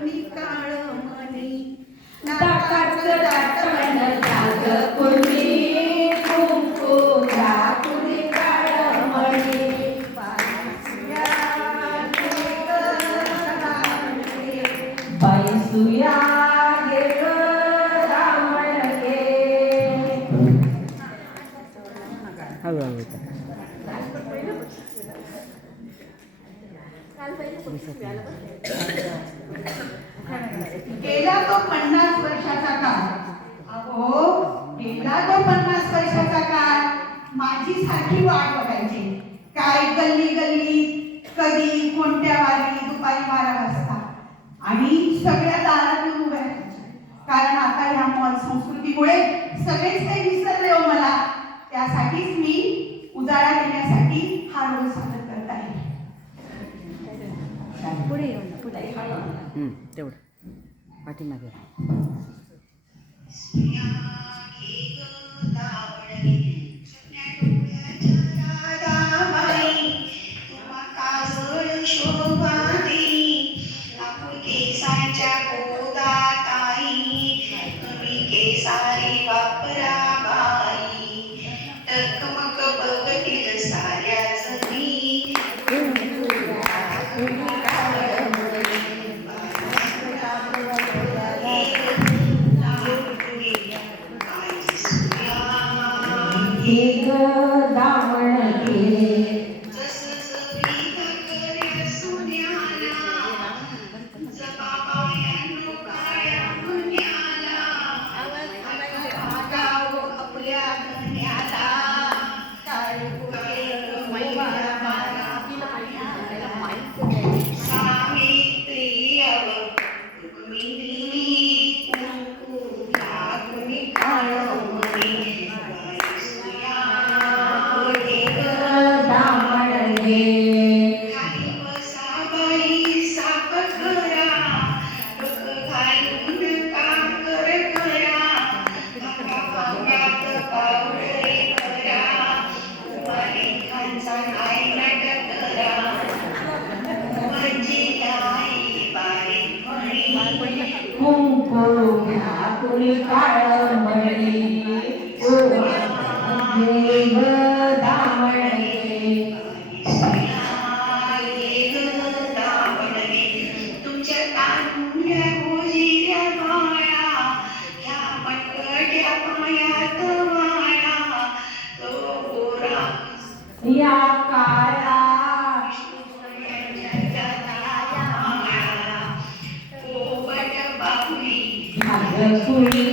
कुणी काळ म्हणी नाकाचं दाटण झालं कुणी कुंकू घ्या कुणी काळ म्हणी बाईसुया गे ग रामण गे गेला तो 50 वर्षाचा काळ अहो गेला तो 50 वर्षाचा काळ माझी सारखी वाट बघायची काय गल्ली गल्ली कधी कोणत्या वारी दुपारी 12 वाजता आणि सगळ्या दारात येऊन उभ्या राहायच्या कारण आता ह्या मॉल संस्कृतीमुळे सगळेच काही विसरले हो मला त्यासाठीच मी उजाळा देण्यासाठी हा रोल सादर करत आहे तेवढं पाठीमागे सारी वापरा बाई टकमक बघतील साऱ्या जणी ग दामण गे कुंकू घ्या कुणी काळ म्हणी गे ग दामण गे तुमच्या तारुण्या गोजिऱ्या माया ह्या मनगट्या पायात माया तो गोरा या काळा पोपट बाहुली झालं कुणी